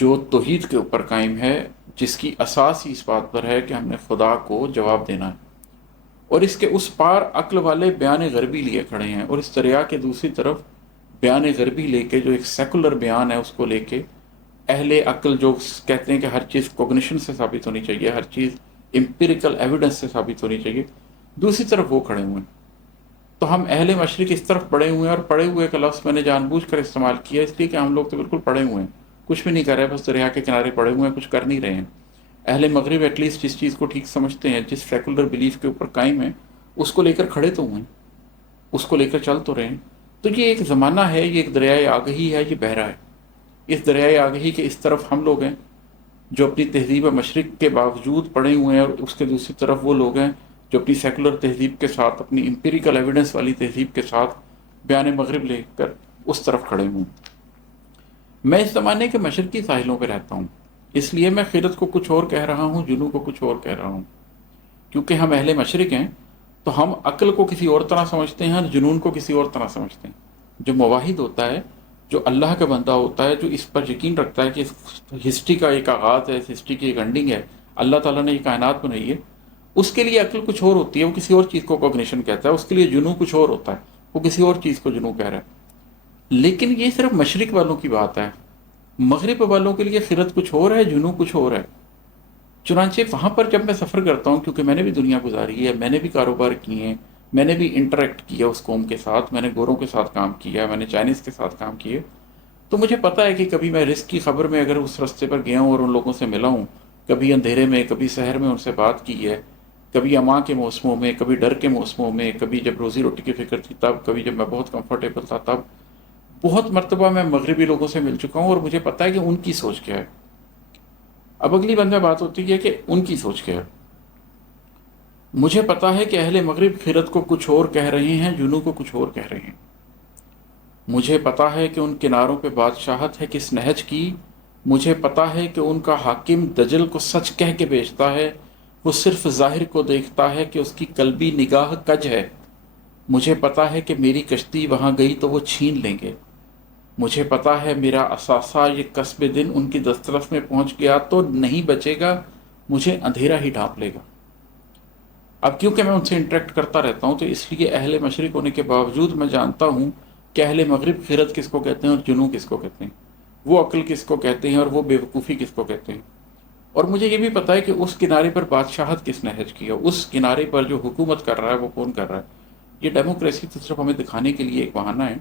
جو توحید کے اوپر قائم ہے، جس کی اساس ہی اس بات پر ہے کہ ہم نے خدا کو جواب دینا ہے، اور اس کے اس پار عقل والے بیان غربی لیے کھڑے ہیں، اور اس دریا کے دوسری طرف بیان غربی لے کے جو ایک سیکولر بیان ہے اس کو لے کے اہل عقل جو کہتے ہیں کہ ہر چیز کوگنیشن سے ثابت ہونی چاہیے، ہر چیز امپیریکل ایویڈنس سے ثابت ہونی چاہیے، دوسری طرف وہ کھڑے ہوئے ہیں۔ تو ہم اہل مشرق اس طرف پڑے ہوئے ہیں، اور پڑے ہوئے کا لفظ میں نے جان بوجھ کر استعمال کیا اس لیے کہ ہم لوگ تو بالکل پڑے ہوئے ہیں، کچھ بھی نہیں کر رہے، بس دریا کے کنارے پڑے ہوئے ہیں، کچھ کر نہیں رہے ہیں۔ اہل مغرب ایٹ لیسٹ جس چیز کو ٹھیک سمجھتے ہیں، جس سیکولر بلیف کے اوپر قائم ہیں، اس کو لے کر کھڑے تو ہوئے ہیں، اس کو لے کر چل تو رہے ہیں۔ تو یہ ایک زمانہ ہے، یہ ایک دریائے آگہی ہے، یہ بہہ رہا ہے۔ اس دریائے آگہی کے اس طرف ہم لوگ ہیں جو اپنی تہذیب مشرق کے باوجود پڑے ہوئے ہیں، اور اس کے دوسری طرف وہ لوگ ہیں جو اپنی سیکولر تہذیب کے ساتھ، اپنی امپیریکل ایویڈنس والی تہذیب کے ساتھ بیان مغرب لے کر اس طرف کھڑے ہوئے ہیں۔ میں اس زمانے کے مشرقی ساحلوں پہ رہتا ہوں، اس لیے میں خیرت کو کچھ اور کہہ رہا ہوں، جنوں کو کچھ اور کہہ رہا ہوں۔ کیونکہ ہم اہل مشرق ہیں تو ہم عقل کو کسی اور طرح سمجھتے ہیں اور جنون کو کسی اور طرح سمجھتے ہیں۔ جو موحد ہوتا ہے، جو اللہ کا بندہ ہوتا ہے، جو اس پر یقین رکھتا ہے کہ ہسٹری کا ایک آغاز ہے، اس ہسٹری کی ایک انڈنگ ہے، اللہ تعالیٰ نے یہ کائنات بنائی ہے، اس کے لیے عقل کچھ اور ہوتی ہے، وہ کسی اور چیز کو کوگنیشن کہتا ہے، اس کے لیے جنوں کچھ اور ہوتا ہے، وہ کسی اور چیز کو جنوں کہہ رہا ہے۔ لیکن یہ صرف مشرق والوں کی بات ہے، مغرب والوں کے لیے خرد کچھ اور ہے، جنوں کچھ اور ہے۔ چنانچہ وہاں پر جب میں سفر کرتا ہوں، کیونکہ میں نے بھی دنیا گزاری ہے، میں نے بھی کاروبار کیے ہیں، میں نے بھی انٹریکٹ کیا اس قوم کے ساتھ، میں نے گوروں کے ساتھ کام کیا، میں نے چائنیز کے ساتھ کام کیے، تو مجھے پتہ ہے کہ کبھی میں رزق کی خبر میں اگر اس رستے پر گیا ہوں اور ان لوگوں سے ملا ہوں، کبھی اندھیرے میں، کبھی سحر میں ان سے بات کی ہے، کبھی اما کے موسموں میں، کبھی ڈر کے موسموں میں، کبھی جب روزی روٹی کی فکر تھی تب، کبھی جب میں بہت کمفرٹیبل تھا تب، بہت مرتبہ میں مغربی لوگوں سے مل چکا ہوں، اور مجھے پتہ ہے کہ ان کی سوچ کیا ہے۔ اب اگلی بندہ بات ہوتی ہے کہ ان کی سوچ کیا ہے۔ مجھے پتہ ہے کہ اہل مغرب خرد کو کچھ اور کہہ رہے ہیں، جنوں کو کچھ اور کہہ رہے ہیں۔ مجھے پتہ ہے کہ ان کناروں پہ بادشاہت ہے کس نہج کی، مجھے پتہ ہے کہ ان کا حاکم دجل کو سچ کہہ کے بیچتا ہے، وہ صرف ظاہر کو دیکھتا ہے کہ اس کی قلبی نگاہ کج ہے۔ مجھے پتہ ہے کہ میری کشتی وہاں گئی تو وہ چھین لیں گے۔ مجھے پتہ ہے میرا اثاثہ یہ قصب دن ان کی دسترس میں پہنچ گیا تو نہیں بچے گا، مجھے اندھیرا ہی ڈھانپ لے گا۔ اب کیونکہ میں ان سے انٹریکٹ کرتا رہتا ہوں، تو اس لیے اہل مشرق ہونے کے باوجود میں جانتا ہوں کہ اہل مغرب خرد کس کو کہتے ہیں اور جنوں کس کو کہتے ہیں، وہ عقل کس کو کہتے ہیں اور وہ بے وقوفی کس کو کہتے ہیں۔ اور مجھے یہ بھی پتہ ہے کہ اس کنارے پر بادشاہت کس نہج کی ہے، اس کنارے پر جو حکومت کر رہا ہے وہ کون کر رہا ہے۔ یہ ڈیموکریسی تو صرف ہمیں دکھانے کے لیے ایک بہانہ ہے